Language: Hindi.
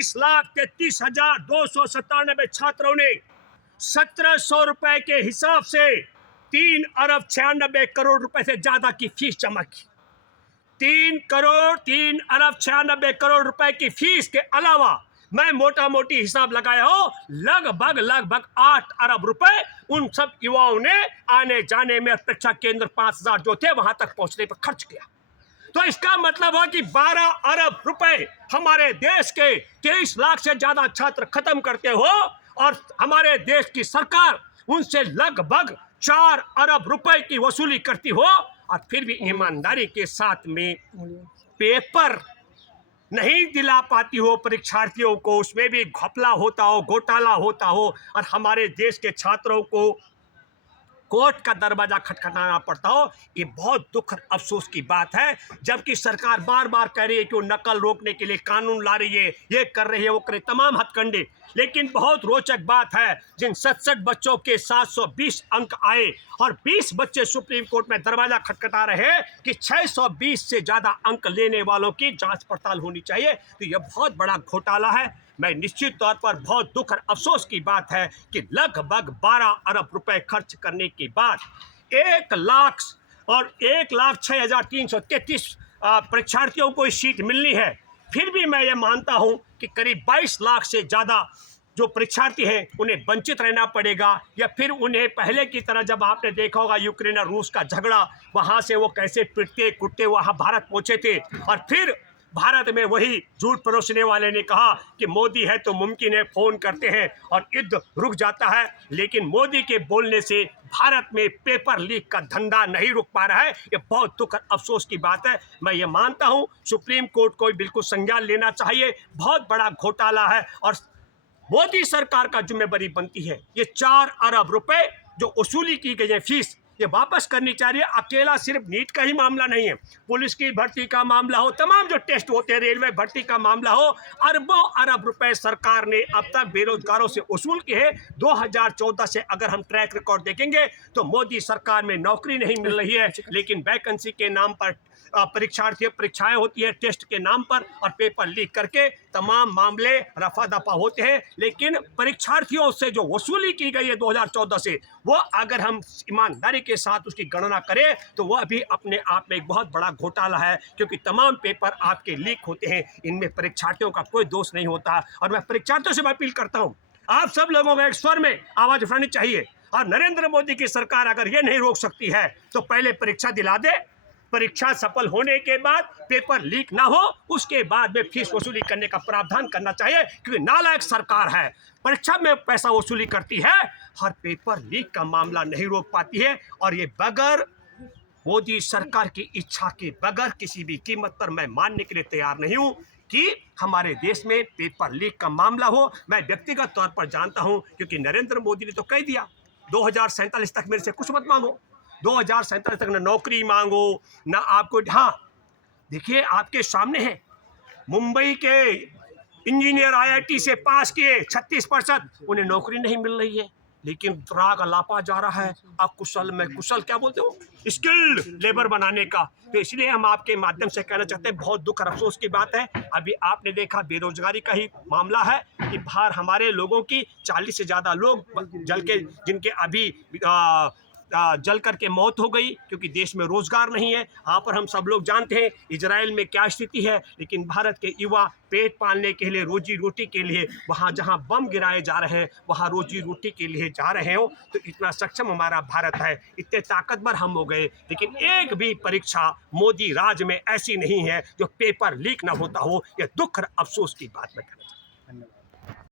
23,33,297 छात्रों ने 1,700 रुपए के हिसाब से 3,96 अरब रुपए से ज्यादा की फीस जमा की। 3,96 अरब रुपए की फीस के अलावा मैं मोटा मोटी हिसाब लगाया हो लगभग 8 अरब रुपए उन सब युवाओं ने आने जाने में परीक्षा केंद्र 5,000 जो थे वहां तक पहुंचने पर खर्च किया। तो इसका मतलब है कि 12 अरब रुपए हमारे देश के 23 लाख से ज्यादा छात्र खत्म करते हो और हमारे देश की सरकार उनसे लगभग 4 अरब रुपए की वसूली करती हो और फिर भी ईमानदारी के साथ में पेपर नहीं दिला पाती हो परीक्षार्थियों को, उसमें भी घपला होता हो, घोटाला होता हो और हमारे देश के छात्रों को कोर्ट का दरवाजा खटखटाना पड़ता हो। ये बहुत दुख और अफसोस की बात है। जबकि सरकार बार बार कह रही है कि वो नकल रोकने के लिए कानून ला रही है, ये कर रही है, वो करे, तमाम हथकंडे। लेकिन बहुत रोचक बात है, जिन 67 बच्चों के 720 अंक आए और 20 बच्चे सुप्रीम कोर्ट में दरवाजा खटखटा रहे हैं कि 620 से ज्यादा अंक लेने वालों की जांच पड़ताल होनी चाहिए। तो यह बहुत बड़ा घोटाला है। मैं निश्चित तौर पर बहुत दुख और अफसोस की बात है कि लगभग 12 अरब रुपए खर्च करने के बाद 1,06,333 परीक्षार्थियों को सीट मिलनी है। फिर भी मैं ये मानता हूं कि करीब 22 लाख से ज़्यादा जो परीक्षार्थी हैं उन्हें वंचित रहना पड़ेगा, या फिर उन्हें पहले की तरह, जब आपने देखा होगा यूक्रेन और रूस का झगड़ा, वहाँ से वो कैसे पिटते कुटते वहाँ भारत पहुँचे थे और फिर भारत में वही झूठ परोसने वाले ने कहा कि मोदी है तो मुमकिन है, फोन करते हैं और युद्ध रुक जाता है। लेकिन मोदी के बोलने से भारत में पेपर लीक का धंधा नहीं रुक पा रहा है। ये बहुत दुख और अफसोस की बात है। मैं ये मानता हूँ सुप्रीम कोर्ट को बिल्कुल संज्ञान लेना चाहिए। बहुत बड़ा घोटाला है और मोदी सरकार का जिम्मेदारी बनती है ये 4 अरब रुपए जो वसूली की गई है फीस, ये वापस करनी चाहिए। अकेला सिर्फ नीट का ही मामला नहीं है, पुलिस की भर्ती का मामला हो, तमाम जो टेस्ट होते हैं, रेलवे भर्ती का मामला हो, अरबों अरब रुपए सरकार ने अब तक बेरोजगारों से वसूल किए हैं। 2014 से अगर हम ट्रैक रिकॉर्ड देखेंगे तो मोदी सरकार में नौकरी नहीं मिल रही है, लेकिन वैकेंसी के नाम पर परीक्षाएं होती है टेस्ट के नाम पर और पेपर लीक करके तमाम मामले रफा दफा होते हैं। लेकिन परीक्षार्थियों से जो वसूली की गई है 2014 से, वो अगर हम ईमानदारी के साथ उसकी गणना करें तो वह भी अपने आप में एक बहुत बड़ा घोटाला है, क्योंकि तमाम पेपर आपके लीक होते हैं, इनमें परीक्षार्थियों का कोई दोष नहीं होता। और मैं परीक्षार्थियों से अपील करता हूँ, आप सब लोगों को एक स्वर में आवाज उठानी चाहिए और नरेंद्र मोदी की सरकार अगर ये नहीं रोक सकती है तो पहले परीक्षा दिला दे, परीक्षा सफल होने के बाद पेपर लीक ना हो, उसके बाद में फीस वसूली करने का प्रावधान करना चाहिए। क्योंकि नालायक सरकार है, परीक्षा में पैसा वसूली करती है, हर पेपर लीक का मामला नहीं रोक पाती है। और ये बगैर मोदी सरकार की इच्छा के, बगैर किसी भी कीमत पर मैं मानने के लिए तैयार नहीं हूं कि हमारे देश में पेपर लीक का मामला हो। मैं व्यक्तिगत तौर पर जानता हूं, क्योंकि नरेंद्र मोदी ने तो कह दिया 2047 तक मेरे से कुछ मत मांगो, 2047 तक न नौकरी मांगो न आपको। हाँ देखिए, आपके सामने है, मुंबई के इंजीनियर IIT से पास किए 36%, उन्हें नौकरी नहीं मिल रही है, लेकिन राग लापा जा रहा है अकुशल में कुशल, क्या बोलते हो, स्किल्ड लेबर बनाने का। तो इसलिए हम आपके माध्यम से कहना चाहते हैं, बहुत दुख और अफसोस की बात है। अभी आपने देखा बेरोजगारी का ही मामला है कि बाहर हमारे लोगों की 40 से ज़्यादा लोग जल के, जिनके अभी जल करके मौत हो गई, क्योंकि देश में रोजगार नहीं है। यहाँ पर हम सब लोग जानते हैं इजराइल में क्या स्थिति है, लेकिन भारत के युवा पेट पालने के लिए, रोजी रोटी के लिए वहाँ जहाँ बम गिराए जा रहे हैं वहाँ रोजी रोटी के लिए जा रहे हो। तो इतना सक्षम हमारा भारत है, इतने ताकतवर हम हो गए, लेकिन एक भी परीक्षा मोदी राज में ऐसी नहीं है जो पेपर लीक ना होता हो। यह दुख और अफसोस की बात मैं कहना चाहता हूँ।